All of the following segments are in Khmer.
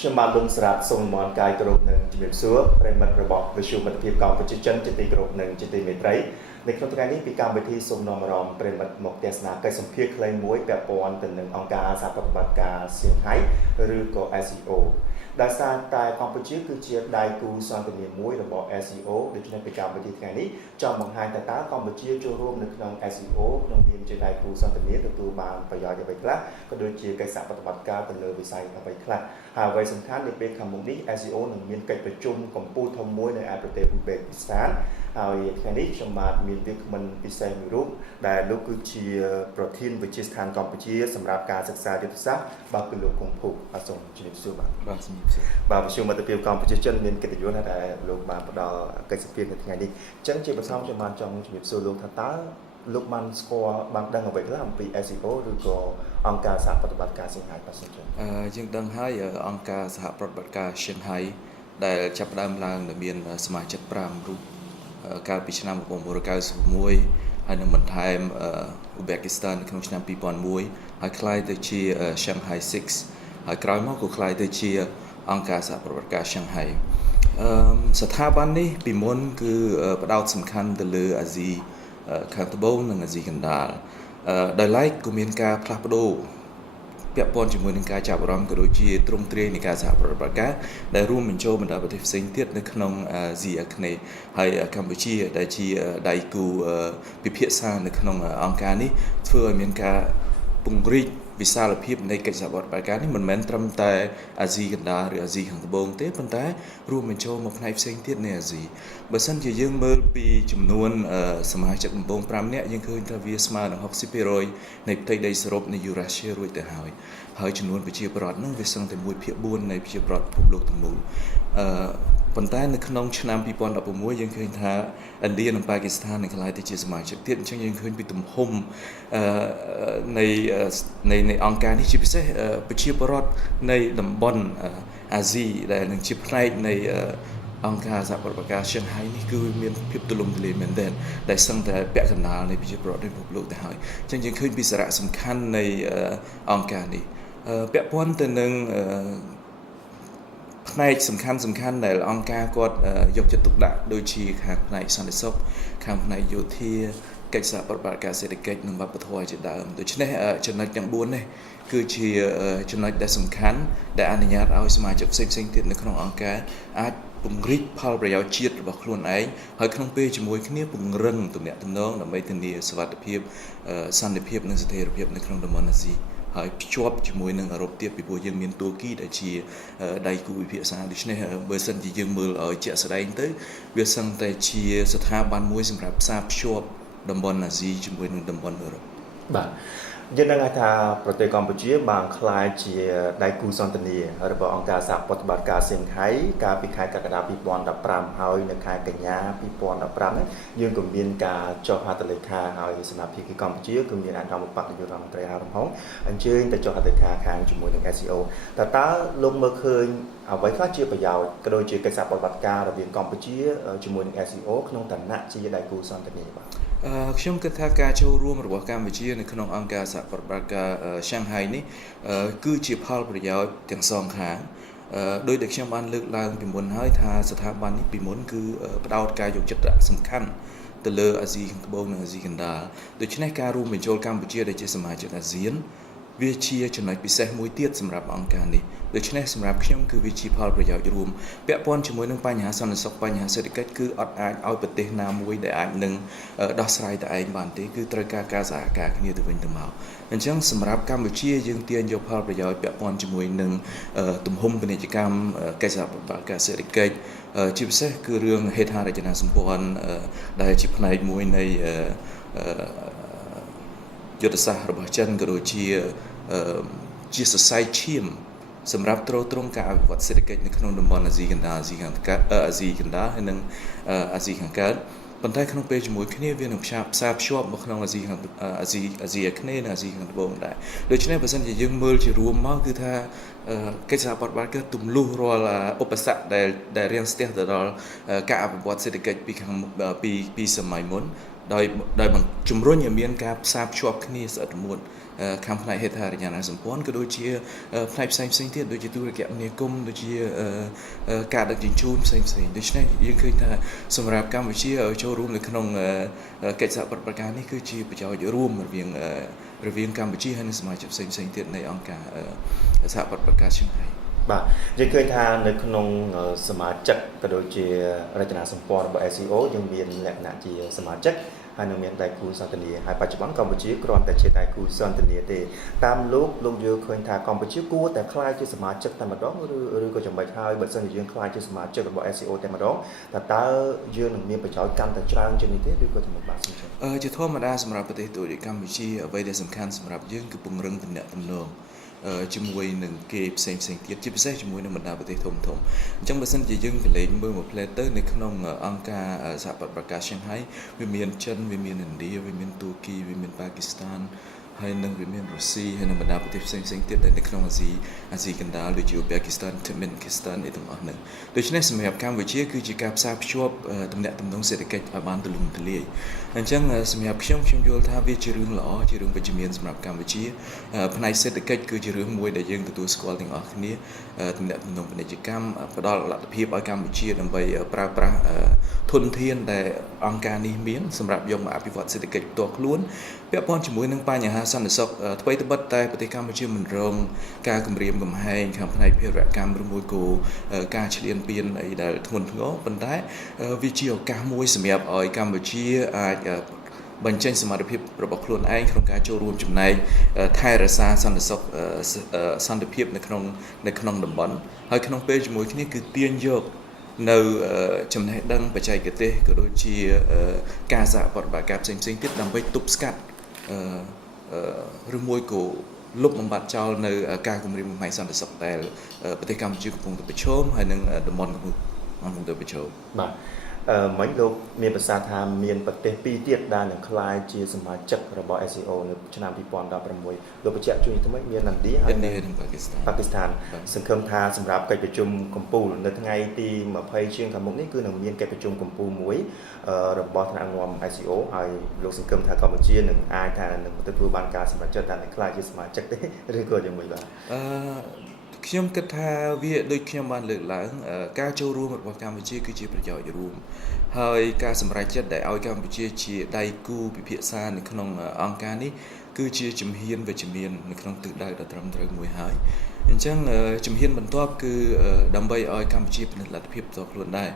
ខ្ញុំបានលំស្រាប់សូមមនកាយគោរពនឹងជំរាបសួរប្រិមត្តរបស់វិទ្យុមិត្តភាពកម្ពុជាចិនជាទីគោរពនឹងជាទីមេត្រីនៅក្នុងថ្ងៃនេះពីកម្មវិធីសូមនាំអារម្មណ៍ប្រិមត្តមកទស្សនាកិច្ចសម្ភាសន៍ខ្លីមួយពាក់ព័ន្ធទៅនឹងអង្គការសហប្រតិបត្តិការសៀងហៃឬក៏ SCO ដោយសារតែកម្ពុជាគឺជាដៃគូសន្តិនិកមួយរបស់ SCO ដូច្នេះពីកម្មវិធីថ្ងៃនេះចង់បង្ហាញថាតើកម្ពុជាចូលរួមនៅក្នុង SCO ក្នុងនាមជាដៃគូសន្តិនិកទទួលបានប្រយោជន៍អ្វីខ្លះក៏ដូចជាកិច្ចសហប្រតិបត្តិការទៅលើវិស័យអ្វីខ្លះហើយអ្វីសំខាន់នៅពេលខាងមុខនេះ SCO នឹងមានកិច្ចប្រជុំកម្ពុជាធំមួយនៅឯប្រទេសឧបេគីស្ថានហើយថ្ងៃនេះខ្ញុំបាទមានវាគ្មិនពិសេសមួយរូបដែលលោកគឺជាប្រធានវិទ្យាស្ថានកម្ពុជាសម្រាប់ការសិក្សាយុទ្ធសាស្ត្របាទគឺលោកគង់ភុកអសូមជំរាបសួរបាទជំរាបសួរបាទវិទ្យុមិត្តភាពកម្ពុជាចិនមានកិត្តិយសណាស់ដែលលោកបានផ្ដល់កិច្ចសម្ភាសន៍នៅថ្ងៃនេះអញ្ចឹងជាបឋមខ្ញុំបានចង់ជំរាបសួរលោកថាតើលោកបានស្គាល់បានដឹងអ្វីខ្លះអំពី SCO ឬក៏អង្គការសហប្រតិបត្តិការសៀងហៃបាទសិនយើងដឹងហើយអង្គការសហប្រតិបត្តិការសៀងហៃដែលចាប់ផ្ដើមឡើងដែលមានសមាជិក5រូបកាលពីឆ្នាំ1996ហើយនឹងបន្ថែមឧបេគីស្ថានក្នុងឆ្នាំ2001ហើយคล้ายទៅជា Shanghai 6ហើយក្រោយមកក៏คล้ายទៅជាអង្គការសហប្រតិបត្តិការសៀងហៃស្ថាប័ននេះពីមុនគឺផ្ដោតសំខាន់ទៅលើអាស៊ីខាងត្បូងនិងអាស៊ីកណ្ដាលដោយឡែកក៏មានការផ្លាស់ប្ដូរពាក់ព័ន្ធជាមួយនឹងការចាប់អារម្មណ៍ក៏ដូចជាទ្រង់ទ្រាយនៃការសហប្រតិបត្តិការដែលរួមបញ្ចូលបណ្ដាប្រទេសផ្សេងទៀតនៅក្នុងអាស៊ីអាគ្នេយ៍ហើយកម្ពុជាដែលជាដៃគូពិភាក្សានៅក្នុងអង្គការនេះធ្វើឲ្យមានការពង្រីកវិសាលភាពនៃកិច្ចសហប្រតិបត្តិការនេះមិនមែនត្រឹមតែអាស៊ីកណ្ដាលឬអាស៊ីខាងត្បូងទេប៉ុន្តែរួមបញ្ចូលមកផ្នែកផ្សេងទៀតនៃអាស៊ីបើសិនជាយើងមើលពីចំនួនសមាជិកដំបូង5នាក់យើងឃើញថាវាស្មើនឹង 60% នៃផ្ទៃដីសរុបនៃ Eurasia រួចទៅហើយចំនួនប្រជាពលរដ្ឋនោះវាសឹងតែ1/4នៃប្រជាពលរដ្ឋពិភពលោកទាំងមូលប៉ុន្តែនៅក្នុងឆ្នាំ2016យើងឃើញថាឥណ្ឌានិងប៉ាគីស្ថាននឹងក្លាយទៅជាសមាជិកទៀតអញ្ចឹងយើងឃើញពីទំហំនៃអង្គការនេះជាពិសេសប្រជាពលរដ្ឋនៃតំបន់អាស៊ីដែលនឹងជាផ្នែកនៃអង្គការសហប្រតិបត្តិការសៀងហៃនេះគឺមានភាពទូលំទូលាយមែនទែនដែលសឹងតែពាក់កណ្ដាលនៃប្រជាពលរដ្ឋនៃពិភពលោកទៅហើយអញ្ចឹងយើងឃើញពីសារៈសំខាន់នៃអង្គការនេះពាក់ព័ន្ធទៅនឹងផ្នែកសំខាន់ដែលអង្គការគាត់យកចិត្តទុកដាក់ដូចជាខាងផ្នែកសន្តិសុខខាងផ្នែកយោធាកិច្ចសហប្រតិបត្តិការសេដ្ឋកិច្ចនិងវប្បធម៌ជាដើមដូច្នេះចំណុចទាំង4នេះគឺជាចំណុចដែលសំខាន់ដែលអនុញ្ញាតឲ្យសមាជិកផ្សេងៗទៀតនៅក្នុងអង្គការអាចពង្រីកផលប្រយោជន៍ជាតិរបស់ខ្លួនឯងហើយក្នុងពេលជាមួយគ្នាពង្រឹងទំនាក់ទំនងដើម្បីធានាសុវត្ថិភាពសន្តិភាពនិងស្ថិរភាពនៅក្នុងតំបន់អាស៊ីហើយភ្ជាប់ជាមួយនឹងអឺរ៉ុបទៀតពីព្រោះយើងមានទួរគីដែលជាដៃគូពិភាក្សាដូច្នេះបើសិនជាយើងមើលឲ្យជាក់ស្ដែងទៅវាសឹងតែជាស្ថាប័នមួយសម្រាប់ផ្សារភ្ជាប់តំបន់អាស៊ីជាមួយនឹងតំបន់អឺរ៉ុបបាទយើងដឹងថាប្រទេសកម្ពុជាបានក្លាយជាដៃគូសន្តិនិករបស់អង្គការសហប្រតិបត្តិការសៀងហៃកាលពីខែកក្កដា2015ហើយនៅខែកញ្ញា2015នេះយើងក៏មានការចុះហត្ថលេខាហើយសមាភិកកម្ពុជាគឺមានអាដាមបកនាយករដ្ឋមន្ត្រីអារំហងអញ្ជើញទៅចុះហត្ថលេខាខាងជាមួយនឹង SCO តើលោកមើលឃើញអ្វីខ្លះជាប្រយោជន៍ក៏ដូចជាកិច្ចសហប្រតិបត្តិការរវាងកម្ពុជាជាមួយនឹង SCO ក្នុងឋានៈជាដៃគូសន្តិនិកបាទខ្ញុំគិតថាការចូលរួមរបស់កម្ពុជានៅក្នុងអង្គការសហប្រតិបត្តិការសាំងហៃនេះគឺជាផលប្រយោជន៍ទាំងសងខាងដោយដែលខ្ញុំបានលើកឡើងពីមុនហើយថាស្ថាប័ននេះពីមុនគឺផ្ដោតការយកចិត្តសំខាន់ទៅលើអាស៊ីខាងត្បូងនិងអាស៊ីកណ្ដាលដូច្នេះការរួមបញ្ចូលកម្ពុជាដែលជាសមាជិកអាស៊ានវាជាចំណុចពិសេសមួយទៀតសម្រាប់អង្គការនេះដូច្នេះសម្រាប់ខ្ញុំគឺវាជាផលប្រយោជន៍រួមពាក់ព័ន្ធជាមួយនឹងបញ្ហាសន្តិសុខបញ្ហាសេដ្ឋកិច្ចគឺអត់អាចឲ្យប្រទេសណាមួយដែលអាចនឹងដោះស្រាយតែឯងបានទេគឺត្រូវការសហការគ្នាទៅវិញទៅមកអញ្ចឹងសម្រាប់កម្ពុជាយើងទាញយកផលប្រយោជន៍ពាក់ព័ន្ធជាមួយនឹងទំហំពាណិជ្ជកម្មកិច្ចសហប្រតិបត្តិការសេដ្ឋកិច្ចជាពិសេសគឺរឿងហេដ្ឋារចនាសម្ព័ន្ធដែលជាផ្នែកមួយនៃយុទ្ធសាស្ត្ររបស់ចិនក៏ដូចជាសរសៃឈាមសម្រាប់ទ្រទ្រង់ការអភិវឌ្ឍសេដ្ឋកិច្ចនៅក្នុងតំបន់អាស៊ីកណ្ដាលអាស៊ីកណ្ដាលហើយនិងអាស៊ីខាងកើតប៉ុន្តែក្នុងពេលជាមួយគ្នាវានឹងផ្សារភ្ជាប់មកក្នុងអាស៊ីអាគ្នេយ៍និងអាស៊ីខាងត្បូងដែរដូច្នេះបើសិនជាយើងមើលជារួមមកគឺថាកិច្ចសហប្រតិបត្តិការទម្លុះរាល់ឧបសគ្គដែលរាំងស្ទះទៅដល់ការអភិវឌ្ឍសេដ្ឋកិច្ចពីសម័យមុនដោយជំរុញឲ្យមានការផ្សារភ្ជាប់គ្នាស្អិតរមួត ខាងផ្នែកហេដ្ឋារចនាសម្ព័ន្ធក៏ដូចជាផ្នែកផ្សេងទៀតដូចជាទូរគមនាគមន៍ដូចជាការដឹកជញ្ជូនផ្សេងដូច្នេះយើងឃើញថាសម្រាប់កម្ពុជាចូលរួមនៅក្នុងកិច្ចសហប្រតិបត្តិការនេះគឺជាប្រយោជន៍រួមរវាងកម្ពុជាហើយនិងសមាជិកផ្សេងទៀតនៃអង្គការសហប្រតិបត្តិការឈឹងហៃបាទយើងឃើញថានៅក្នុងសមាជិកក៏ដូចជារចនាសម្ព័ន្ធរបស់ SCO យើងមានលក្ខណៈជាសមាជិកហើយនឹងមានដៃគូសន្ទនាហើយបច្ចុប្បន្នកម្ពុជាគ្រាន់តែជាដៃគូសន្ទនាទេតាមលោកយល់ឃើញថាកម្ពុជាគួរតែក្លាយជាសមាជិកតែម្ដងឬក៏ចំណុចហើយបើសិនជាយើងក្លាយជាសមាជិករបស់ SCO តែម្ដងតើយើងនឹងមានប្រយោជន៍កាន់តែច្រើនជាងនេះទេឬក៏ចំណុចបាទជាធម្មតាសម្រាប់ប្រទេសដូចកម្ពុជាអ្វីដែលសំខាន់សម្រាប់យើងគឺពង្រឹងទំនាក់ទំនងជាមួយនឹងគេផ្សេងទៀតជាពិសេសជាមួយនឹងបណ្ដាប្រទេសធំអញ្ចឹងបើសិនជាយើងកលែងមើលមួយផ្លែទៅនៅក្នុងអង្គការសហប្រតិបត្តិការឈឹងហៃវាមានចិនវាមានឥណ្ឌាវាមានទូគីវាមានប៉ាគីស្ថានហើយនឹងវាមានរុស្ស៊ីហើយនឹងបណ្ដាប្រទេសផ្សេងទៀតដែលនៅក្នុងអាស៊ីកណ្ដាលដូចជាប៉ាគីស្ថានទូមេនីស្ថានទាំងអស់ហ្នឹងដូច្នេះសម្រាប់កម្ពុជាគឺជាការផ្សារភ្ជាប់ទំនាក់ទំនងសេដ្ឋកិច្ចឲ្យបានទូលំទូលាយអញ្ចឹងសម្រាប់ខ្ញុំយល់ថាវាជារឿងល្អជារឿងវិជ្ជមានសម្រាប់កម្ពុជាផ្នែកសេដ្ឋកិច្ចគឺជារឿងមួយដែលយើងទទួលស្គាល់ទាំងអស់គ្នាទំនាក់ទំនងពាណិជ្ជកម្មផ្ដល់លទ្ធភាពឲ្យកម្ពុជាដើម្បីប្រើប្រាស់ធនធានដែលអង្គការនេះមានសម្រាប់យកមកអភិវឌ្ឍសេដ្ឋកិច្ចផ្ទាល់ខ្លួនពាក់ព័ន្ធជាមួយនឹងបញ្ហាសន្តិសុខថ្មីត្បិតតែប្រទេសកម្ពុជាមិនរងការគំរាមកំហែងខាងផ្នែកភេរវកម្មឬមួយក៏ការឈ្លានពានអីដែលធ្ងន់ធ្ងរប៉ុន្តែវាជាឱកាសមួយសម្រាប់ឲ្យកម្ពុជាអាចបញ្ចេញសមត្ថភាពរបស់ខ្លួនឯងក្នុងការចូលរួមចំណែកថែរក្សាសន្តិសុខសន្តិភាពនៅក្នុងតំបន់ហើយក្នុងពេលជាមួយគ្នាគឺទាញយកនៅចំណេះដឹងបច្ចេកទេសក៏ដូចជាការសហប្រតិបត្តិការផ្សេងទៀតដើម្បីទប់ស្កាត់ឬមួយក៏លុបបំបាត់ចោលនៅការគម្រាមកំហែងសន្តិសុខដែលប្រទេសកម្ពុជាកំពុងតែប្រឈមហើយនឹងតំបន់កំពុងតែប្រឈមបាទមិញលោកមានប្រសាសន៍ថាមានប្រទេសពីរទៀតដែលនឹងក្លាយជាសមាជិករបស់ SCO នៅឆ្នាំ2016លោកបញ្ជាក់ជួយថ្មីមានឥណ្ឌាហើយនិងប៉ាគីស្ថានសង្ឃឹមថាសម្រាប់កិច្ចប្រជុំកំពូលនៅថ្ងៃទី20ជាងខាងមុខនេះគឺនឹងមានកិច្ចប្រជុំកំពូលមួយរបស់ថ្នាក់នាំ SCO ហើយលោកសង្ឃឹមថាកម្ពុជានឹងអាចថានឹងទទួលបានការសម្រេចចិត្តថានឹងក្លាយជាសមាជិកទេឬក៏យ៉ាងម៉េចបាទខ្ញុំគិតថាវាដូចខ្ញុំបានលើកឡើងការចូលរួមរបស់កម្ពុជាគឺជាប្រយោជន៍រួមហើយការសម្រេចចិត្តដែលឲ្យកម្ពុជាជាដៃគូពិភាក្សានៅក្នុងអង្គការនេះគឺជាជំហានវិជ្ជមាននៅក្នុងទិសដៅដ៏ត្រឹមត្រូវមួយហើយអញ្ចឹងជំហានបន្ទាប់គឺដើម្បីឲ្យកម្ពុជាពិនិត្យលទ្ធភាពផ្ទាល់ខ្លួនដែរ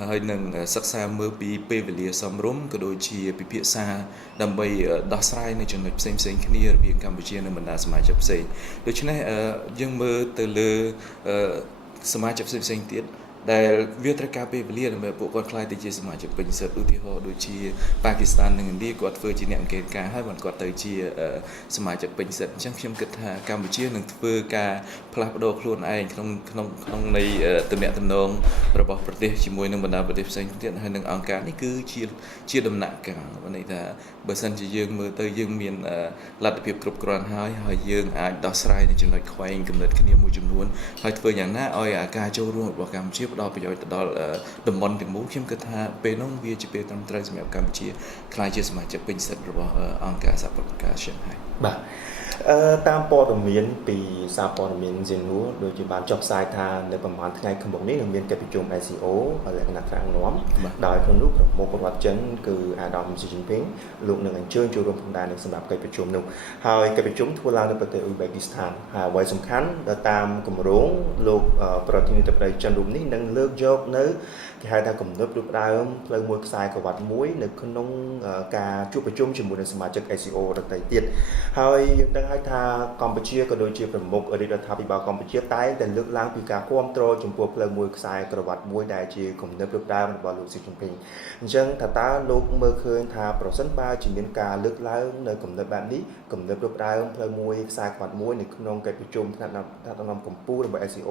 ហើយនឹងសិក្សាមើលពីពេលវេលាសមរម្យក៏ដូចជាពិភាក្សាដើម្បីដោះស្រាយនៅចំណុចផ្សេងគ្នារវាងកម្ពុជានិងបណ្ដាសមាជិកផ្សេងដូច្នេះយើងមើលទៅលើសមាជិកផ្សេងទៀតដែលវាត្រូវការពេលវេលាដើម្បីពួកគាត់ខ្លាយទៅជាសមាជិកពេញសិទ្ធិឧទាហរណ៍ដូចជាប៉ាគីស្ថាននិងឥណ្ឌាគាត់ធ្វើជាអ្នកអង្កេតការណ៍ហើយគាត់ទៅជាសមាជិកពេញសិទ្ធិអញ្ចឹងខ្ញុំគិតថាកម្ពុជានឹងធ្វើការផ្លាស់ប្ដូរខ្លួនឯងក្នុងនៃទំនាក់ទំនងរបស់ប្រទេសជាមួយនឹងបណ្ដាប្រទេសផ្សេងទៀតហើយនឹងអង្គការនេះគឺជាដំណាក់កាលន័យថាបើសិនជាយើងមើលទៅយើងមានលទ្ធភាពគ្រប់គ្រាន់ហើយយើងអាចដោះស្រាយនៅចំណុចខ្វែងគំនិតគ្នាមួយចំនួនហើយធ្វើយ៉ាងណាឲ្យការចូលរួមរបស់កម្ពុជាផ្ដល់ប្រយោជន៍ទៅដល់តំបន់ទាំងមូលខ្ញុំគិតថាពេលនោះវាជាពេលត្រឹមត្រូវសម្រាប់កម្ពុជាក្លាយជាសមាជិកពេញសិទ្ធិរបស់អង្គការសហប្រតិបត្តិការឈឹងហៃបាទតាមព័ត៌មានពីសារព័ត៌មាន Xinhua ដូចជាបានចុះផ្សាយថានៅប្រហែលថ្ងៃខាងមុខនេះនឹងមានកិច្ចប្រជុំ SCO លក្ខណៈថ្នាក់នាំដោយក្នុងនោះប្រមុខរដ្ឋចិនគឺអាដាមស៊ីជីនពីងលោកនឹងអញ្ជើញចូលរួមផងដែរនៅសម្រាប់កិច្ចប្រជុំនោះហើយកិច្ចប្រជុំធ្វើឡើងនៅប្រទេសអ៊ុយបេគីស្ថានហើយអ្វីសំខាន់តាមគម្រោងលោកប្រធានាធិបតីចិនរូបនេះនឹងលើកយកនៅគេហៅថាគំនិតរូបដើមផ្លូវមួយខ្សែក្រវ៉ាត់មួយនៅក្នុងការជួបប្រជុំជាមួយនឹងសមាជិក SCO ដទៃទៀតហើយយើងដឹងហើយថាកម្ពុជាក៏ដូចជាប្រមុខរាជរដ្ឋាភិបាលកម្ពុជាតែងតែលើកឡើងពីការគាំទ្រចំពោះផ្លូវមួយខ្សែក្រវ៉ាត់មួយដែលជាគំនិតរូបដើមរបស់លោកស៊ីជីនពីងអញ្ចឹងតើលោកមើលឃើញថាប្រសិនបើជាមានការលើកឡើងនៅគំនិតបែបនេះគំនិតរូបដើមផ្លូវមួយខ្សែក្រវ៉ាត់មួយនៅក្នុងកិច្ចប្រជុំថ្នាក់នាំកម្ពុជារបស់ SCO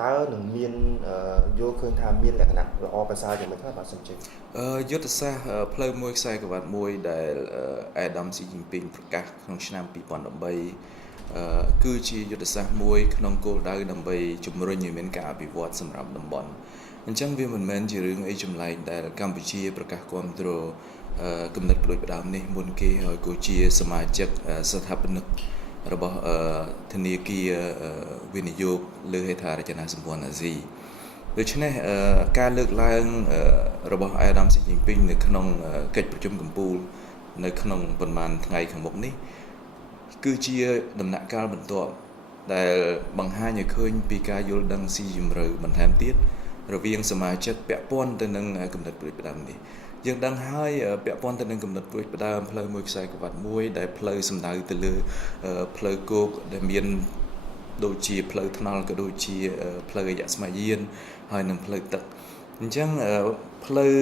តើនឹងមានយល់ឃើញថាមានលក្ខណៈល្អប្រសើរយ៉ាងម៉េចខ្លះបាទសូមជឿយុទ្ធសាស្ត្រផ្លូវមួយខ្សែក្រវ៉ាត់មួយដែលអាដាមស៊ីជីនពីងប្រកាសក្នុងឆ្នាំ2013គឺជាយុទ្ធសាស្ត្រមួយក្នុងគោលដៅដើម្បីជំរុញឲ្យមានការអភិវឌ្ឍសម្រាប់តំបន់អញ្ចឹងវាមិនមែនជារឿងអីចម្លែកដែលកម្ពុជាប្រកាសគាំទ្រ កំណត់ប្រួយផ្ដើមនេះមុនគេហើយក៏ជាសមាជិកស្ថាបនិករបស់ធនាគារវិនិយោគលើហេដ្ឋារចនាសម្ព័ន្ធអាស៊ីដូច្នេះការលើកឡើងរបស់អាដាមស៊ីជីនពីងនៅក្នុងកិច្ចប្រជុំកំពូលនៅក្នុងប្រមាណថ្ងៃខាងមុខនេះគឺជាដំណាក់កាលបន្ទាប់ដែលបង្ហាញឲ្យឃើញពីការយល់ដឹងស៊ីជម្រៅបន្ថែមទៀតរវាងសមាជិកពាក់ព័ន្ធទៅនឹងកំណត់ប្រួយផ្ដើមនេះយើងដឹងហើយពាក់ព័ន្ធទៅនឹងកំណត់ប្រួយផ្ដើមផ្លូវមួយខ្សែក្រវ៉ាត់មួយដែលផ្លូវសំដៅទៅលើផ្លូវគោកដែលមានដូចជាផ្លូវថ្នល់ក៏ដូចជាផ្លូវអាកាសយានហើយនិងផ្លូវទឹកអញ្ចឹងផ្លូវ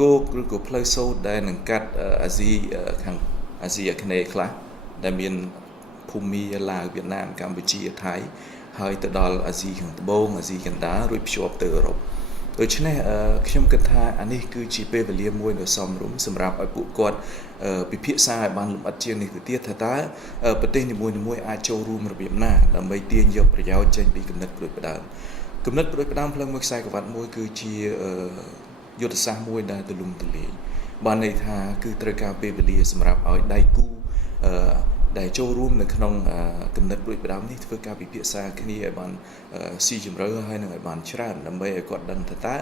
គោកឬក៏ផ្លូវសូត្រដែលនឹងកាត់អាស៊ីខាងអាស៊ីអាគ្នេយ៍ខ្លះដែលមានភូមាឡាវវៀតណាមកម្ពុជាថៃហើយទៅដល់អាស៊ីខាងត្បូងអាស៊ីកណ្ដាលរួចភ្ជាប់ទៅអឺរ៉ុបដូច្នេះខ្ញុំគិតថាអានេះគឺជាពេលវេលាមួយដ៏សមរម្យសម្រាប់ឲ្យពួកគាត់ពិភាក្សាឲ្យបានលម្អិតជាងនេះទៅទៀតថាតើប្រទេសនីមួយៗអាចចូលរួមរបៀបណាដើម្បីទាញយកប្រយោជន៍ចេញពីគំនិតប្រួយផ្ដើមគំនិតប្រួយផ្ដើមផ្លូវមួយខ្សែក្រវ៉ាត់មួយគឺជាយុទ្ធសាស្ត្រមួយដែលទូលំទូលាយបានន័យថាគឺត្រូវការពេលវេលាសម្រាប់ឲ្យដៃគូដែលចូលរួមនៅក្នុងគំនិតប្រួយផ្ដើមនេះធ្វើការពិភាក្សាគ្នាឲ្យបានស៊ីជម្រៅហើយនឹងឲ្យបានច្រើនដើម្បីឲ្យគាត់ដឹងថាតើ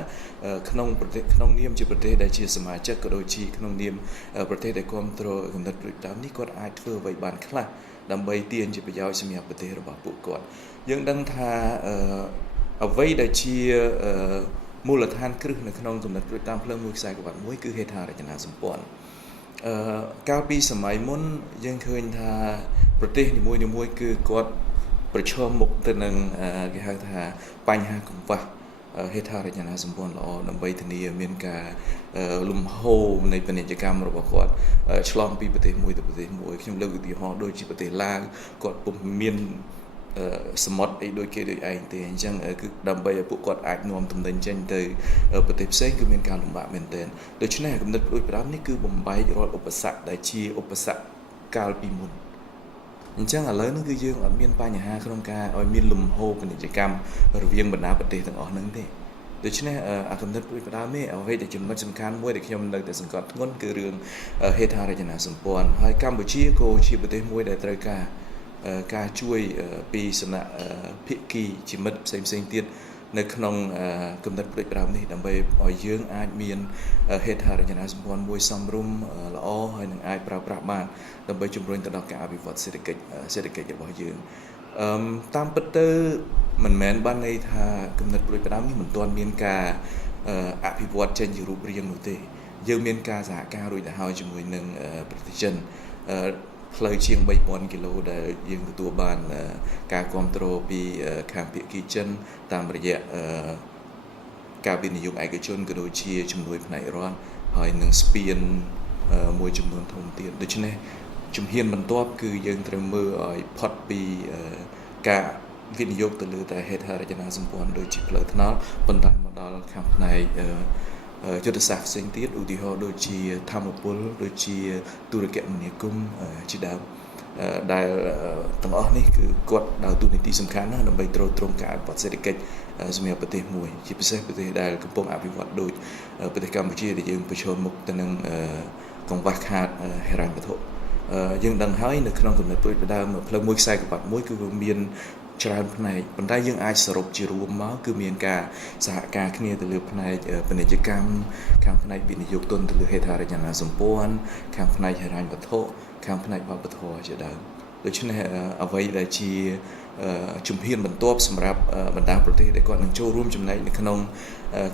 ក្នុងប្រទេសក្នុងនាមជាប្រទេសដែលជាសមាជិកក៏ដូចជាក្នុងនាមប្រទេសដែលគ្រប់គ្រងគំនិតប្រួយផ្ដើមនេះគាត់អាចធ្វើអ្វីបានខ្លះដើម្បីទាញជាប្រយោជន៍សម្រាប់ប្រទេសរបស់ពួកគាត់យើងដឹងថាអ្វីដែលជាមូលដ្ឋានគ្រឹះនៅក្នុងគំនិតប្រួយផ្ដើមផ្លូវមួយខ្សែក្រវ៉ាត់មួយគឺហេដ្ឋារចនាសម្ព័ន្ធកាលពីសម័យមុនយើងឃើញថាប្រទេសនីមួយៗគឺគាត់ប្រឈមមុខទៅនឹងគេហៅថាបញ្ហាកង្វះហេដ្ឋារចនាសម្ព័ន្ធល្អដើម្បីធានាមានការលំហូរនៃពាណិជ្ជកម្មរបស់គាត់ឆ្លងពីប្រទេសមួយទៅប្រទេសមួយខ្ញុំលើកឧទាហរណ៍ដូចជាប្រទេសឡាវគាត់ពុំមានសមុទ្រអីដូចគេដូចឯងទេអញ្ចឹងគឺដើម្បីឲ្យពួកគាត់អាចនាំទំនិញចេញទៅប្រទេសផ្សេងគឺមានការលំបាកមែនទែនដូច្នេះគំនិតប្រួយផ្ដើមនេះគឺបំបែករាល់ឧបសគ្គដែលជាឧបសគ្គកាលពីមុនអញ្ចឹងឥឡូវនេះគឺយើងអត់មានបញ្ហាក្នុងការឲ្យមានលំហូរពាណិជ្ជកម្មរវាងបណ្ដាប្រទេសទាំងអស់ហ្នឹងទេដូច្នេះអាគំនិតប្រួយផ្ដើមនេះអ្វីដែលចំណុចសំខាន់មួយដែលខ្ញុំនៅតែសង្កត់ធ្ងន់គឺរឿងហេដ្ឋារចនាសម្ព័ន្ធហើយកម្ពុជាក៏ជាប្រទេសមួយដែលត្រូវការជួយពីសំណាក់ភាគីជាមិត្តផ្សេងទៀតនៅក្នុងគំនិតប្រួយផ្ដើមនេះដើម្បីឲ្យយើងអាចមានហេដ្ឋារចនាសម្ព័ន្ធមួយសមរម្យល្អហើយនឹងអាចប្រើប្រាស់បានដើម្បីជំរុញទៅដល់ការអភិវឌ្ឍសេដ្ឋកិច្ចរបស់យើងតាមពិតទៅមិនមែនបានន័យថាគំនិតប្រួយផ្ដើមនេះមិនទាន់មានការអភិវឌ្ឍចេញជារូបរាងនោះទេយើងមានការសហការរួចទៅហើយជាមួយនឹងប្រទេសចិនផ្លូវជាង 3000 គីឡូដែលយើងទទួលបានការគ្រប់គ្រងពីខាងភាគីចិនតាមរយៈការវិនិយោគឯកជនក៏ដូចជាជំនួយផ្នែករដ្ឋហើយនឹងស្ពានមួយចំនួនធំទៀតដូច្នេះជំហានបន្ទាប់គឺយើងត្រូវមើលឲ្យផុតពីការវិនិយោគទៅលើតែហេដ្ឋារចនាសម្ព័ន្ធដូចជាផ្លូវថ្នល់ប៉ុន្តែមកដល់ខាងផ្នែកយុទ្ធសាស្ត្រផ្សេងទៀតឧទាហរណ៍ដូចជាធម្មពលដូចជាទូរគមនាគមន៍ជាដើមដែលទាំងអស់នេះគឺគាត់ដើរតួនាទីសំខាន់ណាស់ដើម្បីទ្រទ្រង់ការអភិវឌ្ឍសេដ្ឋកិច្ចសម្រាប់ប្រទេសមួយជាពិសេសប្រទេសដែលកំពុងអភិវឌ្ឍដូចប្រទេសកម្ពុជាដែលយើងប្រឈមមុខទៅនឹងកង្វះខាតហិរញ្ញវត្ថុយើងដឹងហើយនៅក្នុងគំនិតប្រួយផ្ដើមផ្លូវមួយខ្សែក្រវ៉ាត់មួយគឺវាមានច្រើនផ្នែកប៉ុន្តែយើងអាចសរុបជារួមមកគឺមានការសហការគ្នាទៅលើផ្នែកពាណិជ្ជកម្មខាងផ្នែកវិនិយោគទុនទៅលើហេដ្ឋារចនាសម្ព័ន្ធខាងផ្នែកហិរញ្ញវត្ថុខាងផ្នែកវប្បធម៌ជាដើមដូច្នេះអ្វីដែលជាជំហានបន្ទាប់សម្រាប់បណ្ដាប្រទេសដែលគាត់នឹងចូលរួមចំណែកនៅក្នុង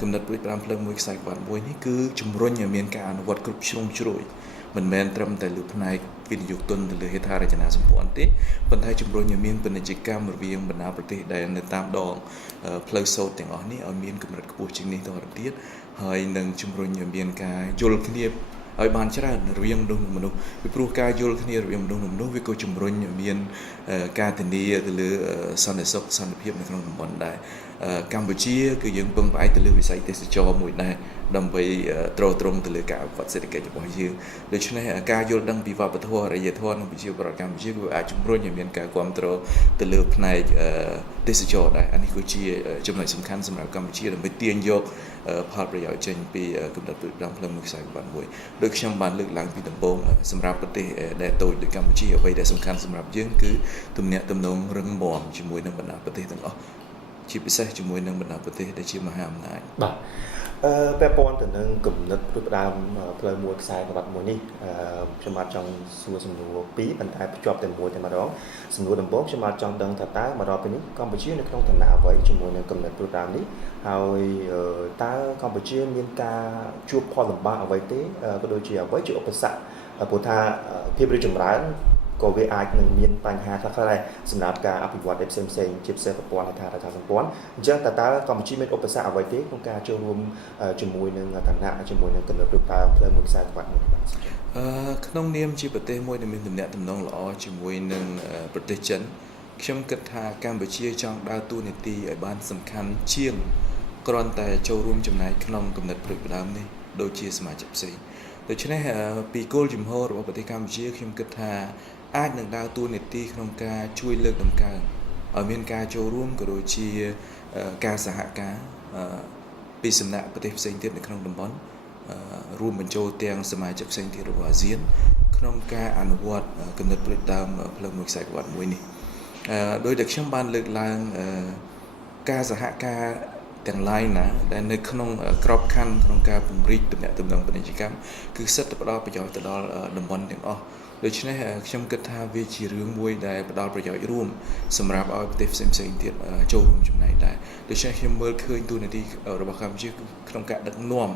គំនិតប្រួយផ្ដើមផ្លូវមួយខ្សែក្រវ៉ាត់មួយនេះគឺជំរុញឲ្យមានការអនុវត្តគ្រប់ជ្រុងជ្រោយមិនមែនត្រឹមតែលើផ្នែកវិនិយោគទុនទៅលើហេដ្ឋារចនាសម្ព័ន្ធទេប៉ុន្តែជំរុញឲ្យមានពាណិជ្ជកម្មរវាងបណ្ដាប្រទេសដែលនៅតាមដងផ្លូវសូត្រទាំងអស់នេះឲ្យមានកម្រិតខ្ពស់ជាងនេះទៅទៀតហើយនឹងជំរុញឲ្យមានការយល់គ្នាឲ្យបានច្រើនរវាងមនុស្សពីព្រោះការយល់គ្នារវាងមនុស្សវាក៏ជំរុញឲ្យមានការធានាទៅលើសន្តិសុខសន្តិភាពនៅក្នុងតំបន់ដែរកម្ពុជាគឺយើងពឹងផ្អែកទៅលើវិស័យទេសចរមួយដែរ ដើម្បីត្រត្រង់ទៅលើការវិវត្តសេដ្ឋកិច្ចរបស់យើងដូច្នេះការយល់ដឹងពីវប្បធម៌អរិយធម៌និងប្រជាពលរដ្ឋកម្ពុជាគឺអាចជំរុញឲ្យមានការគ្រប់គ្រងទៅលើផ្នែកទេសចរដែរអានេះគឺជាចំណុចសំខាន់សម្រាប់កម្ពុជាដើម្បីទាញយកផលប្រយោជន៍ចេញពីកម្រិតផ្លូវមួយខ្សែក្បាត់មួយដោយខ្ញុំបានលើកឡើងពីដំបូងសម្រាប់ប្រទេសដែលតូចដូចកម្ពុជាអ្វីដែលសំខាន់សម្រាប់យើងគឺទំនាក់ទំនងរឹងមាំជាមួយនឹងបណ្ដាប្រទេសទាំងអស់ជាពិសេសជាមួយនឹងបណ្ដាប្រទេសដែលជាមហាអំណាចបាទពាក់ព័ន្ធទៅនឹងគំនិតផ្ដើមផ្លូវមួយខ្សែក្បាត់មួយនេះខ្ញុំអាចចង់សួរសំណួរពីរប៉ុន្តែភ្ជាប់តែមួយតែម្ដងសំណួរដំបូងខ្ញុំអាចចង់ដឹងថាតើមកដល់ពេលនេះកម្ពុជានៅក្នុងឋានៈអ្វីជាមួយនឹងគំនិតផ្ដើមនេះហើយតើកម្ពុជាមានការជួបផលលំបាកអ្វីទេក៏ដូចជាអ្វីជាឧបសគ្គព្រោះថាភាពរីកចម្រើនក៏វាអាចនឹងមានបញ្ហាខ្លះៗដែរសម្រាប់ការអភិវឌ្ឍផ្សេងៗជាពិសេសប្រព័ន្ធហេដ្ឋារចនាសម្ព័ន្ធអញ្ចឹងតើកម្ពុជាមានឧបសគ្គអ្វីទេក្នុងការចូលរួមជាមួយនឹងឋានៈជាមួយនឹងគំនិតផ្ដើមផ្លូវមួយខ្សែក្បាត់មួយបាទក្នុងនាមជាប្រទេសមួយដែលមានទំនាក់ទំនងល្អជាមួយនឹងប្រទេសចិនខ្ញុំគិតថាកម្ពុជាចង់ដើរតួនាទីឲ្យបានសំខាន់ជាងគ្រាន់តែចូលរួមចំណែកក្នុងគំនិតផ្ដើមនេះដូចជាសមាជិកផ្សេងដូច្នេះពីគោលជំហររបស់ប្រទេសកម្ពុជាខ្ញុំគិតថាអាចនឹងដើរតួនាទីក្នុងការជួយលើកតម្កើងឲ្យមានការចូលរួមក៏ដូចជាការសហការពីសំណាក់ប្រទេសផ្សេងទៀតនៅក្នុងតំបន់រួមបញ្ចូលទាំងសមាជិកផ្សេងទៀតរបស់អាស៊ានក្នុងការអនុវត្តគំនិតផ្ដើមផ្លូវមួយខ្សែក្បាត់មួយនេះដោយដែលខ្ញុំបានលើកឡើងការសហការទាំងឡាយណាដែលនៅក្នុងក្របខ័ណ្ឌក្នុងការពង្រីកទំនាក់ទំនងពាណិជ្ជកម្មគឺសិតតែផ្ដល់ប្រយោជន៍ទៅដល់តំបន់ទាំងអស់ដូច្នេះខ្ញុំគិតថាវាជារឿងមួយដែលផ្ដល់ប្រយោជន៍រួមសម្រាប់ឲ្យប្រទេសផ្សេងៗទៀតចូលរួមចំណែកដែរដូច្នេះខ្ញុំមើលឃើញតួនាទីរបស់កម្ពុជាក្នុងការដឹកនាំ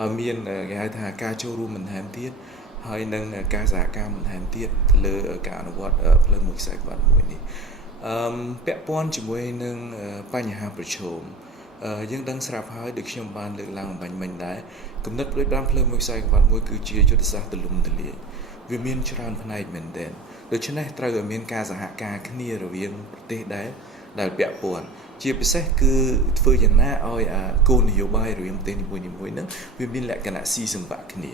ឲ្យមានគេហៅថាការចូលរួមបន្ថែមទៀតហើយនឹងការសហការបន្ថែមទៀតលើការអនុវត្តផ្លូវមួយខ្សែក្បាត់មួយនេះពាក់ព័ន្ធជាមួយនឹងបញ្ហាប្រឈមយើងដឹងស្រាប់ហើយដូចខ្ញុំបានលើកឡើងអំបញ្ញមិញដែរគំនិតផ្ដាំផ្លូវមួយខ្សែក្បាត់មួយគឺជាយុទ្ធសាស្ត្រទូលំទូលាយវាមានច្រើនផ្នែកមែនទែនដូច្នេះត្រូវឲ្យមានការសហការគ្នារវាងប្រទេសដែលពាក់ព័ន្ធជាពិសេសគឺធ្វើយ៉ាងណាឲ្យគោលនយោបាយរវាងប្រទេសនីមួយៗហ្នឹងវាមានលក្ខណៈស៊ីសង្វាក់គ្នា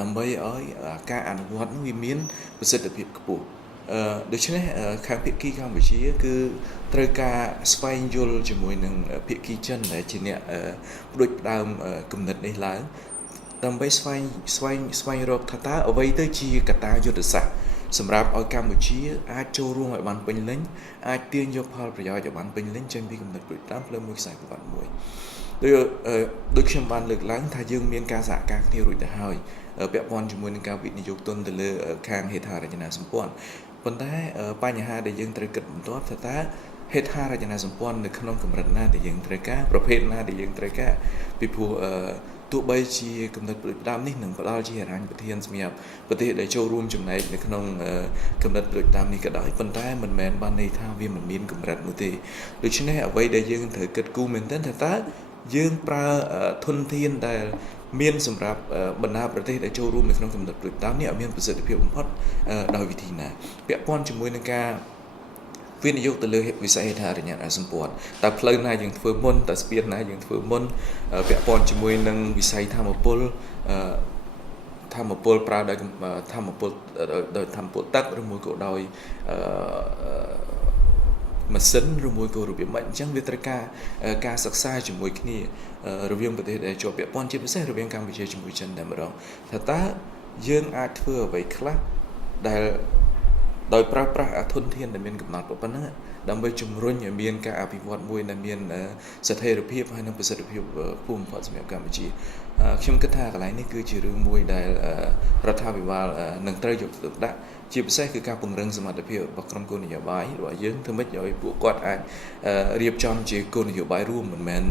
ដើម្បីឲ្យការអនុវត្តនោះវាមានប្រសិទ្ធភាពខ្ពស់ដូច្នេះខាងភាគីកម្ពុជាគឺត្រូវការស្វែងយល់ជាមួយនឹងភាគីចិនដែលជាអ្នកផ្ដួចផ្ដើមគំនិតនេះឡើងដើម្បីស្វែងរកថាតើអ្វីទៅជាកត្តាយុទ្ធសាស្ត្រសម្រាប់ឲ្យកម្ពុជាអាចចូលរួមឲ្យបានពេញលេញអាចទាញយកផលប្រយោជន៍ឲ្យបានពេញលេញចេញពីគំនិតផ្ដួចផ្ដើមផ្លូវមួយខ្សែក្បាត់មួយដូចខ្ញុំបានលើកឡើងថាយើងមានការសហការគ្នារួចទៅហើយពាក់ព័ន្ធជាមួយនឹងការវិនិយោគទុនទៅលើខាងហេដ្ឋារចនាសម្ព័ន្ធប៉ុន្តែបញ្ហាដែលយើងត្រូវគិតបន្ទាប់ថាតើហេដ្ឋារចនាសម្ព័ន្ធនៅក្នុងកម្រិតណាដែលយើងត្រូវការប្រភេទណាដែលយើងត្រូវការពីព្រោះទោះបីជាគំនិតផ្ដាំនេះនឹងផ្ដល់ជាហិរញ្ញប្បទានសម្រាប់ប្រទេសដែលចូលរួមចំណែកនៅក្នុងគំនិតផ្ដាំនេះក៏ដោយប៉ុន្តែមិនមែនបានន័យថាវាមិនមានកម្រិតនោះទេដូច្នេះអ្វីដែលយើងត្រូវគិតគូរមែនទែនថាតើយើងប្រើធនធានដែលមានសម្រាប់បណ្ដាប្រទេសដែលចូលរួមនៅក្នុងគំនិតផ្ដាំនេះឲ្យមានប្រសិទ្ធភាពបំផុតដោយវិធីណាពាក់ព័ន្ធជាមួយនឹងការវិនិយោគទៅលើវិស័យហេដ្ឋារចនាសម្ព័ន្ធតើផ្លូវណាយើងធ្វើមុនតើស្ពានណាយើងធ្វើមុនពាក់ព័ន្ធជាមួយនឹងវិស័យធម្មពលប្រើដោយធម្មពលទឹកឬមួយក៏ដោយម៉ាស៊ីនឬមួយក៏របៀបម៉េចអញ្ចឹងវាត្រូវការសិក្សាជាមួយគ្នារវាងប្រទេសដែលជាប់ពាក់ព័ន្ធជាពិសេសរវាងកម្ពុជាជាមួយចិនតែម្ដងថាតើយើងអាចធ្វើអ្វីខ្លះដែលដោយប្រើប្រាស់ធនធានដែលមានកំណត់ប៉ុណ្ណឹងដើម្បីជំរុញឲ្យមានការអភិវឌ្ឍមួយដែលមានស្ថិរភាពហើយនិងប្រសិទ្ធភាពខ្ពស់បំផុតសម្រាប់កម្ពុជាខ្ញុំគិតថាកន្លែងនេះគឺជារឿងមួយដែលរដ្ឋាភិបាលនឹងត្រូវយកទៅដាក់ជាពិសេសគឺការពង្រឹងសមត្ថភាពរបស់ក្រុមគោលនយោបាយរបស់យើងធ្វើម៉េចឲ្យពួកគាត់អាចរៀបចំជាគោលនយោបាយរួមមិនមែន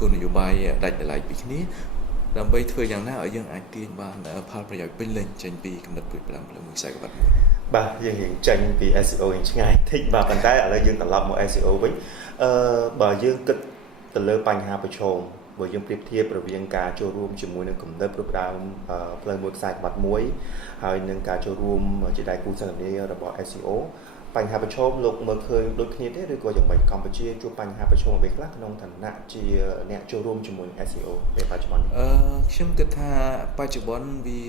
គោលនយោបាយដាច់ដライពីគ្នាដើម្បីធ្វើយ៉ាងណាឲ្យយើងអាចទាញបានផលប្រយោជន៍ពេញលេញចេញពីគំនិតផ្ដាំផ្លូវមួយខ្សែក្បាត់មួយបាទយើងរៀងចេញពី SEO វិញឆ្ងាយតិចបាទប៉ុន្តែឥឡូវយើងត្រឡប់មក SEO វិញបើយើងគិតទៅលើបញ្ហាប្រឈមបើយើងប្រៀបធៀបរវាងការចូលរួមជាមួយនឹងគំនិតផ្ដាំផ្លូវមួយខ្សែក្បាត់មួយហើយនឹងការចូលរួមជាដៃគូសន្ទនារបស់ SEO បញ្ហាប្រឈមលោកមើលឃើញដូចគ្នាទេឬក៏យ៉ាងម៉េចកម្ពុជាជួបបញ្ហាប្រឈមអ្វីខ្លះក្នុងឋានៈជាអ្នកចូលរួមជាមួយ SEO ពេលបច្ចុប្បន្ននេះខ្ញុំគិតថាបច្ចុប្បន្នវា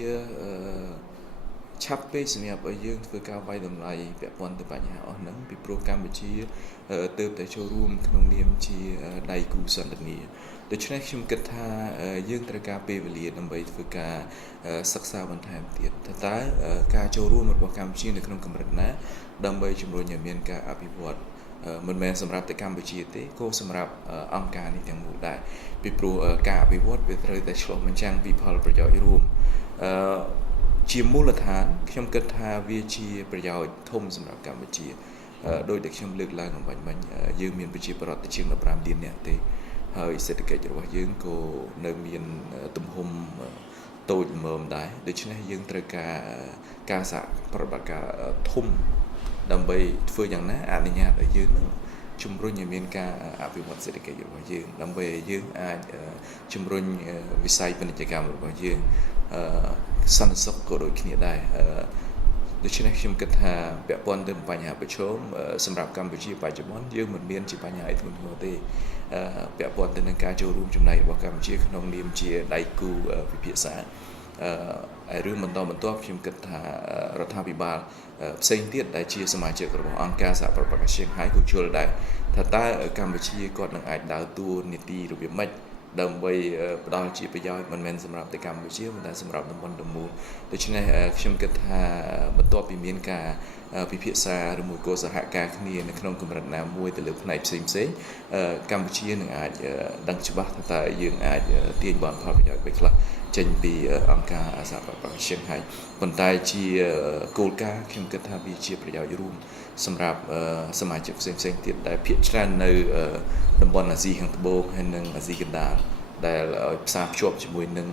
ឆាប់ពេកសម្រាប់ឲ្យយើងធ្វើការវាយតម្លៃពាក់ព័ន្ធទៅបញ្ហាអស់ហ្នឹងពីព្រោះកម្ពុជាទើបតែចូលរួមក្នុងនាមជាដៃគូសន្ទនាដូច្នេះខ្ញុំគិតថាយើងត្រូវការពេលវេលាដើម្បីធ្វើការសិក្សាបន្ថែមទៀតតើការចូលរួមរបស់កម្ពុជានៅក្នុងកម្រិតណាដើម្បីជំរុញឲ្យមានការអភិវឌ្ឍមិនមែនសម្រាប់តែកម្ពុជាទេក៏សម្រាប់អង្គការនេះទាំងមូលដែរពីព្រោះការអភិវឌ្ឍវាត្រូវតែឆ្លុះបញ្ចាំងពីផលប្រយោជន៍រួមជាមូលដ្ឋានខ្ញុំគិតថាវាជាប្រយោជន៍ធំសម្រាប់កម្ពុជាដោយដែលខ្ញុំលើកឡើងអំបញ្ញយើងមានប្រជាពលរដ្ឋជាង15លាននាក់ទេហើយសេដ្ឋកិច្ចរបស់យើងក៏នៅមានទំហំតូចល្មមដែរដូច្នេះយើងត្រូវការសហប្រតិបត្តិការធំដើម្បីធ្វើយ៉ាងណាអនុញ្ញាតឲ្យយើងនឹងជំរុញឲ្យមានការអភិវឌ្ឍសេដ្ឋកិច្ចរបស់យើងដើម្បីឲ្យយើងអាចជំរុញវិស័យពាណិជ្ជកម្មរបស់យើងសន្តិសុខក៏ដូចគ្នាដែរដូច្នេះខ្ញុំគិតថាពាក់ព័ន្ធទៅនឹងបញ្ហាប្រឈមសម្រាប់កម្ពុជាបច្ចុប្បន្នយើងមិនមានជាបញ្ហាអីធ្ងន់ធ្ងរទេពាក់ព័ន្ធទៅនឹងការចូលរួមចំណែករបស់កម្ពុជាក្នុងនាមជាដៃគូពិភាក្សារឿងបន្តបន្ទាប់ខ្ញុំគិតថារដ្ឋាភិបាលផ្សេងទៀតដែលជាសមាជិករបស់អង្គការសហប្រតិបត្តិការ Shanghai ក៏ជល់ដែរថាតើកម្ពុជាគាត់នឹងអាចដើរតួនាទីរបៀបម៉េចដើម្បីផ្ដល់ជាប្រយោជន៍មិនមែនសម្រាប់តែកម្ពុជាប៉ុន្តែសម្រាប់តំបន់ទាំងមូលដូច្នេះខ្ញុំគិតថាបន្ទាប់ពីមានការពិភាក្សាឬមួយក៏សហការគ្នានៅក្នុងកម្រិតណាមួយទៅលើផ្នែកផ្សេងៗកម្ពុជានឹងអាចដឹងច្បាស់ថាតើយើងអាចទាញបានផលប្រយោជន៍អ្វីខ្លះចេញពីអង្គការសហប្រតិបត្តិការ Shanghai ប៉ុន្តែជាគោលការណ៍ខ្ញុំគិតថាវាជាប្រយោជន៍រួមសម្រាប់សមាជិកផ្សេងៗទៀតដែលភាគច្រើននៅតំបន់អាស៊ីខាងត្បូងហើយនិងអាស៊ីកណ្ដាលដែលឲ្យផ្សារភ្ជាប់ជាមួយនឹង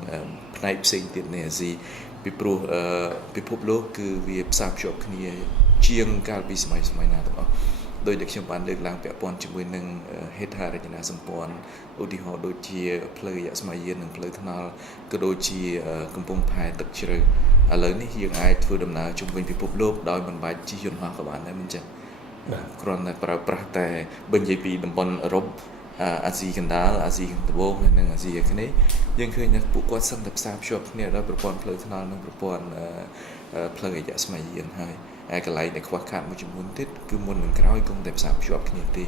ផ្នែកផ្សេងទៀតនៃអាស៊ីពីព្រោះពិភពលោកគឺវាផ្សារភ្ជាប់គ្នាជាងកាលពីសម័យណាទាំងអស់ដោយដែលខ្ញុំបានលើកឡើងពាក់ព័ន្ធជាមួយនឹងហេដ្ឋារចនាសម្ព័ន្ធឧទាហរណ៍ដូចជាផ្លូវយក្សមាយាននិងផ្លូវថ្នល់ក៏ដូចជាកំពង់ផែទឹកជ្រៅឥឡូវនេះយើងអាចធ្វើដំណើរជុំវិញពិភពលោកដោយមិនបាច់ជិះយន្តហោះក៏បានដែរមិនចឹងគ្រាន់តែប្រើប្រាស់តែបើនិយាយពីតំបន់អឺរ៉ុបអាស៊ីកណ្ដាលអាស៊ីខាងត្បូងនិងអាស៊ីអាគ្នេយ៍យើងឃើញថាពួកគាត់សឹងតែផ្សារភ្ជាប់គ្នាដោយប្រព័ន្ធផ្លូវថ្នល់និងប្រព័ន្ធផ្លូវយក្សមាយានហើយកន្លែងដែលខ្វះខាតមួយចំនួនទៀតគឺមុននឹងក្រោយគង់តែផ្សារភ្ជាប់គ្នាទេ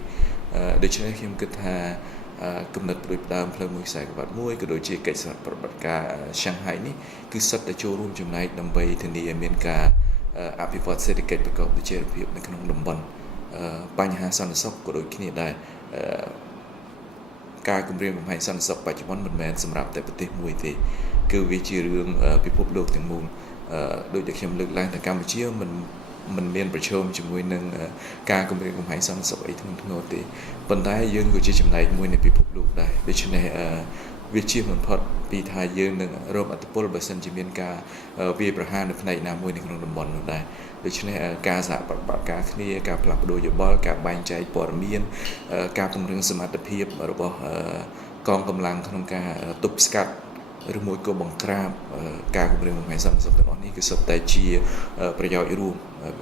ដូច្នេះខ្ញុំគិតថាគំនិតដូចដើមផ្លូវមួយខ្សែក្បាត់មួយក៏ដូចជាកិច្ចសហប្រតិបត្តិការ Shanghai នេះគឺសិតតែចូលរួមចំណែកដើម្បីធានាឲ្យមានការអភិវឌ្ឍសេដ្ឋកិច្ចប្រកបដោយចីរភាពនៅក្នុងតំបន់បញ្ហាសន្តិសុខក៏ដូចគ្នាដែរការគម្រាមកំហែងសន្តិសុខបច្ចុប្បន្នមិនមែនសម្រាប់តែប្រទេសមួយទេគឺវាជារឿងពិភពលោកទាំងមូលដោយដែលខ្ញុំលើកឡើងថាកម្ពុជាមិនមានប្រឈមជាមួយនឹងការគម្រាមកំហែងសន្តិសុខអីធ្ងន់ធ្ងរទេប៉ុន្តែយើងក៏ជាចំណែកមួយនៃពិភពលោកដែរដូច្នេះវាជាបំផុតពីថាយើងនឹងរងឥទ្ធិពលបើសិនជាមានការវាយប្រហារនៅផ្នែកណាមួយនៅក្នុងតំបន់នោះដែរដូច្នេះការសហប្រតិបត្តិការគ្នាការផ្លាស់ប្ដូរយោបល់ការបែងចែកព័ត៌មានការពង្រឹងសមត្ថភាពរបស់កងកម្លាំងក្នុងការទប់ស្កាត់ឬមួយក៏បង្ក្រាបការគម្រាមកំហែងសន្តិសុខទាំងអស់នេះគឺសុទ្ធតែជាប្រយោជន៍រួម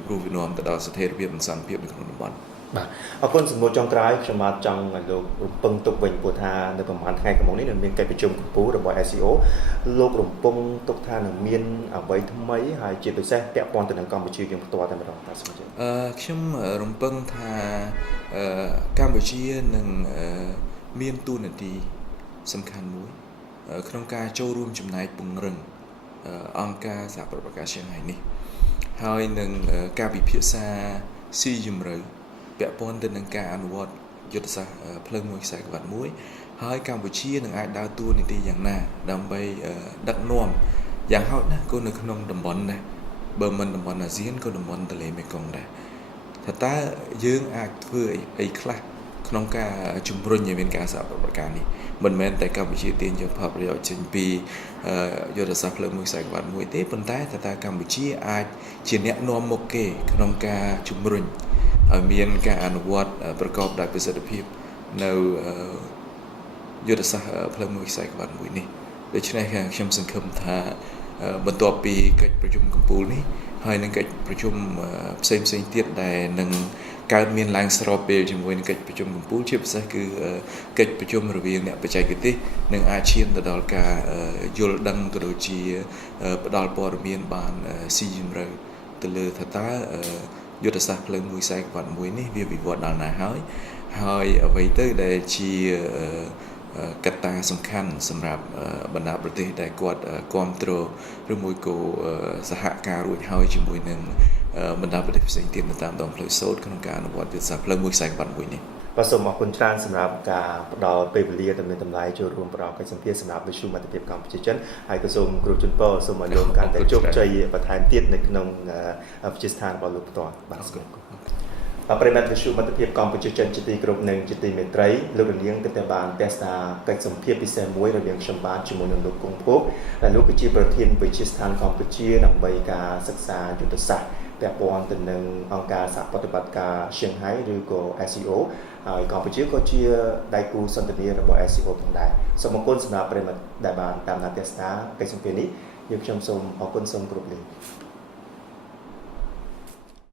ព្រោះវានាំទៅដល់ស្ថិរភាពនិងសន្តិភាពនៅក្នុងតំបន់បាទអរគុណសំណួរចុងក្រោយខ្ញុំបាទចង់ឲ្យលោករំពឹងទុកវិញព្រោះថានៅប្រហែលថ្ងៃកន្លងនេះនឹងមានកិច្ចប្រជុំកំពូលរបស់ SEO លោករំពឹងទុកថានឹងមានអ្វីថ្មីហើយជាពិសេសពាក់ព័ន្ធទៅនឹងកម្ពុជាយើងផ្ទាល់តែម្ដងបាទសូមជម្រាបខ្ញុំរំពឹងថាកម្ពុជានឹងមានតួនាទីសំខាន់មួយក្នុងការចូលរួមចំណែកពង្រឹងអង្គការសហប្រតិបត្តិការ Shanghai នេះហើយនឹងការពិភាក្សាស៊ីជម្រៅពាក់ព័ន្ធទៅនឹងការអនុវត្តយុទ្ធសាស្ត្រផ្លូវមួយខ្សែក្បាត់មួយហើយកម្ពុជានឹងអាចដើរតួនាទីយ៉ាងណាដើម្បីដឹកនាំយ៉ាងហោចណាស់ក៏នៅក្នុងតំបន់ដែរបើមិនតំបន់អាស៊ានក៏តំបន់ទន្លេមេគង្គដែរថាតើយើងអាចធ្វើអីខ្លះក្នុងការជំរុញឲ្យមានការសហប្រតិបត្តិការនេះមិនមែនតែកម្ពុជាទាញយកផលប្រយោជន៍ចេញពីយុទ្ធសាស្ត្រផ្លូវមួយខ្សែក្បាត់មួយទេប៉ុន្តែតើកម្ពុជាអាចជាអ្នកនាំមុខគេក្នុងការជំរុញឲ្យមានការអនុវត្តប្រកបដោយប្រសិទ្ធភាពនៅយុទ្ធសាស្ត្រផ្លូវមួយខ្សែក្បាត់មួយនេះដូច្នេះខ្ញុំសង្ឃឹមថាបន្ទាប់ពីកិច្ចប្រជុំកំពូលនេះ ហើយនឹងកិច្ចប្រជុំផ្សេងទៀតដែលនឹងកើតមានឡើងស្របពេលជាមួយនឹងកិច្ចប្រជុំកំពូលជាពិសេសគឺកិច្ចប្រជុំរវាងអ្នកបច្ចេកទេសនិងអាចឈានទៅដល់ការយល់ដឹងក៏ដូចជាផ្ដល់ព័ត៌មានបានស៊ីជម្រៅទៅលើថាតើយុទ្ធសាស្ត្រផ្លូវមួយខ្សែក្បាត់មួយនេះវាវិវត្តដល់ណាហើយអ្វីទៅដែលជាកត្តាសំខាន់សម្រាប់បណ្ដាប្រទេសដែលគាត់គ្រប់គ្រងឬមួយក៏សហការរួចហើយជាមួយនឹងបណ្ដាប្រទេសផ្សេងទៀតនៅតាមដងផ្លូវសូត្រក្នុងការអនុវត្តយុទ្ធសាស្ត្រផ្លូវមួយខ្សែក្បាត់មួយនេះបាទសូមអរគុណច្រើនសម្រាប់ការផ្ដល់ពេលវេលាដ៏មានតម្លៃចូលរួមប្រកបកិច្ចសម្ភារសម្រាប់វិទ្យុមិត្តភាពកម្ពុជាចិនហើយក៏សូមគ្រូជូនពរសូមឲ្យលោកកាន់តែជោគជ័យបន្ថែមទៀតនៅក្នុងវិទ្យាស្ថានរបស់លោកផ្ទាល់បាទសូមអរគុណប្រិមត្តវិទ្យុមិត្តភាពកម្ពុជាចិនជាទីគោរពនិងជាទីមេត្រីលោករនាងទើបតែបានទស្សនាកិច្ចសម្ភារពិសេសមួយរវាងខ្ញុំបាទជាមួយនឹងលោកគង់ភពដែលលោកគឺជាប្រធានវិទ្យាស្ថានកម្ពុជាដើម្បីការសិក្សាយុទ្ធសាស្ត្រពាក់ព័ន្ធទៅនឹងអង្គការសហប្រតិបត្តិការឈៀងហៃឬក៏ SCO ហើយកម្ពុជាក៏ជាដៃគូសន្ទនារបស់ SCO ផងដែរសូមអរគុណសម្រាប់ប្រិមត្តដែលបានតាមដានទស្សនាកិច្ចសម្ភារនេះខ្ញុំសូមអរគុណសូមគោរពលា